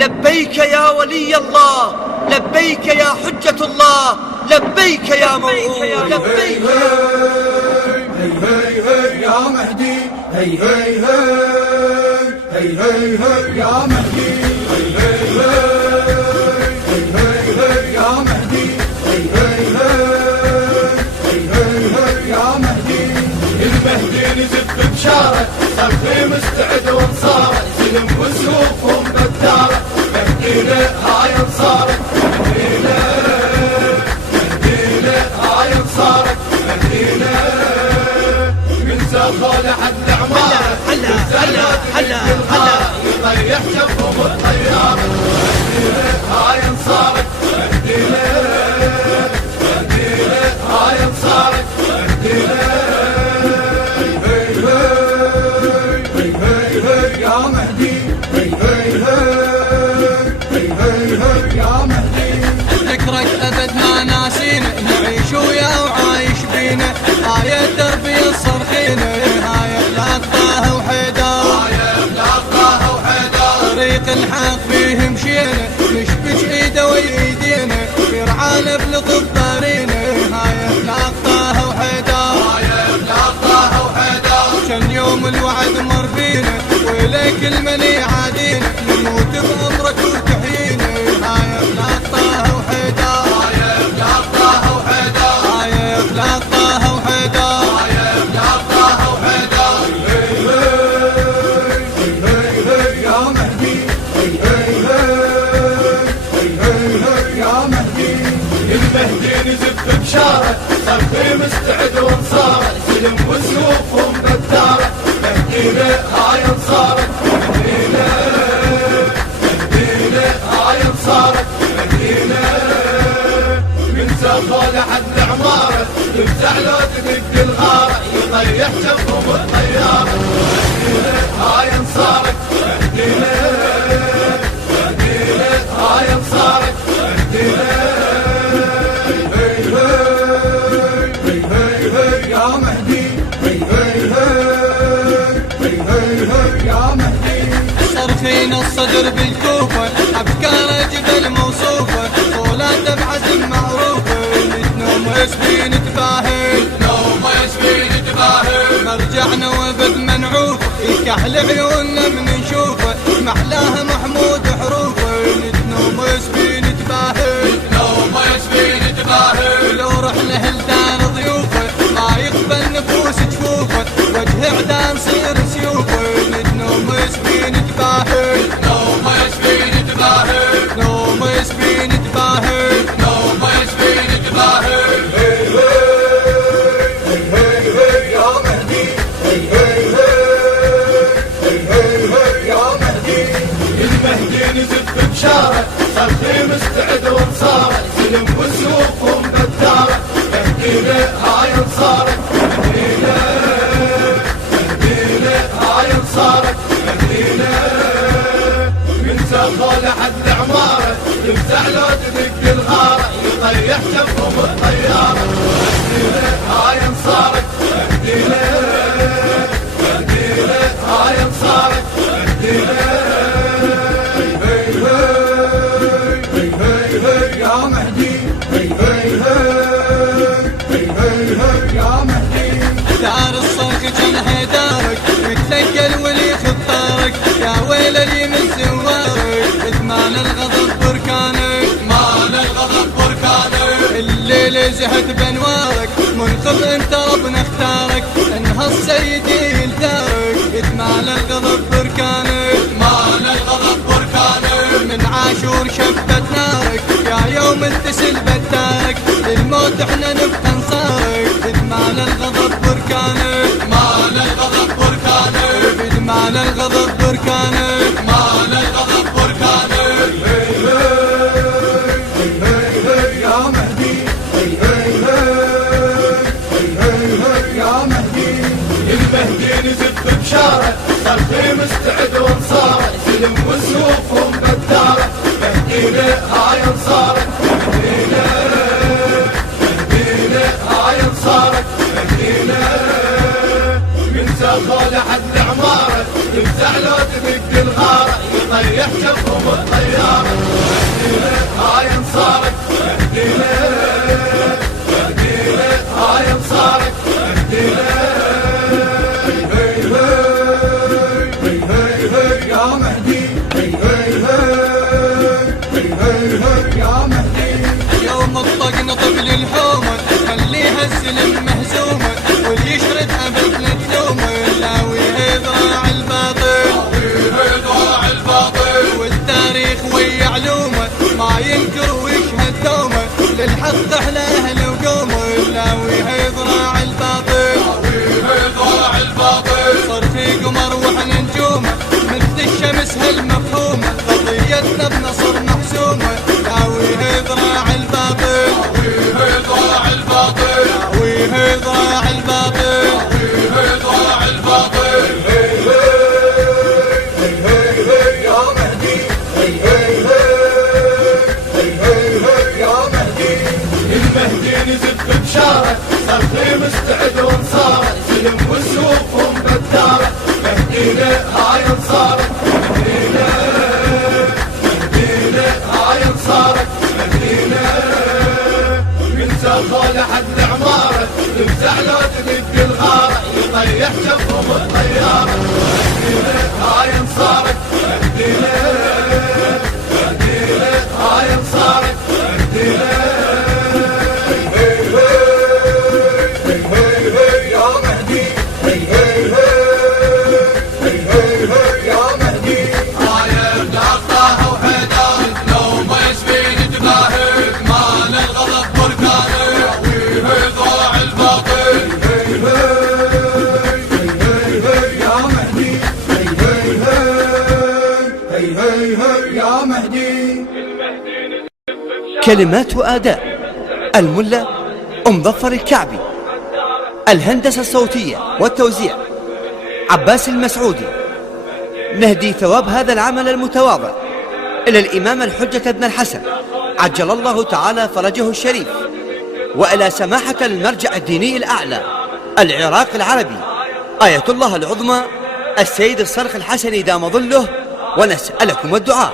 لبيك يا ولي الله، لبيك يا حجة الله، لبيك يا موعود، لبيك هي هي هي يا مهدي، هي هي هي هي هي هي يا مهدي، هي هي هي هي هي يا مهدي، هي هي هي هي هي يا مهدي. المهدي نزف بشارة صفي مستعد وانصاره، سلم وسيوفهم بداره، مهدينا هاي انصارك، مهدينا هاي انصارك، مهدينا من زغال لحد العمارة، يطيح جنبهم الطيارة، مهدينا هاي انصارك، مهدينا هاي انصارك، مهدينا يا مهدي، هي هي هي هي هي يا مهدي. ذكرك أبد ما ناسينا، نعيش ويا وعايش بينا، هاي دربي الصرخينا، هاي بلاد طه وحيدر، هاي بلاد طه وحيدر. طريق الحق فيه مشينا، نشبك ايده وايدينا، يرعانا بلطف بارينا، هاي بلاد طه وحيدر، هاي بلاد طه وحيدر. كان يوم الوعد مر بينا، وليك المني عادينا، نموت بأمرك وتحيينا، هاي بلاد طه وحيدر، هاي بلاد طه وحيدر، هاي بلاد طه وحيدر، هاي بلاد طه وحيدر. هي هي يا مهدي، هي هي يا مهدي. المهدي نزف بشارة صفي مستعد وانصاره، سلم وسيوفهم بداره، مهدينا هاي انصارك، مهدينا هاي انصارك، مهدينا من زغال لحد العمارة، تفزع لو تدق الغارة، يطيح جنبهم الطيارة، مهدينا هاي انصارك، مهدينا هاي انصارك، مهدينا يا مهدي، هي هي يا مهدي. صرخين الصدر بالكوفة، أفكار جبل موصوفة، طولات بعزم معروفة، نتنوم ويسبين تباهي، نوم يسبين تباهي. مرجعنا وبد منعوف، يكحل عيوننا من نشوفه، محلاها محمود حروفه، نتنوم ويسبين تباهي، نوم يسبين تباهي. لو رحنا لدار ضيوفه، ما يقبل نفوس جفوفه، وجه عدان صير سيوفه، نتنوم ويسبين تباهي، نوم يسبين تباهي، نوم يسبين تباهي، نوم يسبين تباهي. هي يا مهدي، هي يا مهدي. المهدي نزف بشارة صفي مستعد وانصاره، سلم وسيوفهم بداره، مهدينا هاي انصارك، مهدينا هاي انصارك، مهدينا من زغال لحد العمارة، تفزع لو تدق الغارة، يطيح جنبهم الطيارة، مهدينا هاي انصارك، مهدينا هاي انصارك، مهدينا هي يا مهدي، هي يا مهدي. دار الصرخ جنها دارك، يتلقى الولي خطارك، يا ويل اللي من زوارك، ادمان الغضب بركانك، مان الغضب بركانك. الليل زهد بانوارك، منخب انت ربنا اختارك، انهض سيدي لدارك، ادمان الغضب بركانك، مان الغضب بركانك. من عاشور شبت نارك، يا يوم انتسل بتارك، للموت احنا نبقى انصارك، ادمان الغضب بركانك، مان الغضب بركانك. ادمان الغضب بركانك، مان الغضب بركانك. هي يا مهدي، هي يطيح جنبهم الطيارة. مهدي له هاي انصارك، مهدي له، مهدي له هاي انصارك، مهدي له. هي هي هي هي يا مهدي، هي هي يا مهدي. يوم الطق نطب للحومة خليها السلم مهزومة، واللي يشرد أبد لتلومه لاويه ذراع الباطل، ذراع الباطل. والتاريخ ويا علومه ما ينكر ويشهد دومه، للحق احلى اهل وقومه لاويه ذراع الباطل، ذراع الباطل. صار في قمر واحنا نجومه مثل الشمس هالمفهومه، قضيتنا بنصر محسومه لاويه ذراع الباطل، ذراع الباطل، ذراع الباطل، ذراع الباطل. هي يا مهدي، هي يا مهدي. المهدي نزل ببشارة، صار في مستعد وانصاره، سلم وسوقهم بداره. مهدي له هاي انصارك، مهدي له، مهدي له هاي انصارك، مهدي له. من زغال لحد العمارة تفزع لو تدق الغارة، يطيح جنبهم الطيارة. مهدي له هاي انصارك، مهدي له، مهدي له هاي انصارك، مهدي له. هي يا مهدي، هي يا مهدي. راية بلقطة وحيدان لو ما يشفين جباهك، مال الغضب بركانك، ذراع الباطل. هي يا مهدي، هي يا مهدي. كلمات وأداء الملا مظفر الكعبي، الهندسة الصوتية والتوزيع عباس المسعودي. نهدي ثواب هذا العمل المتواضع إلى الإمام الحجة بن الحسن عجل الله تعالى فرجه الشريف، وإلى سماحة المرجع الديني الأعلى العراق العربي آية الله العظمى السيد الصرخ الحسني دام ظله، ونسألكم الدعاء.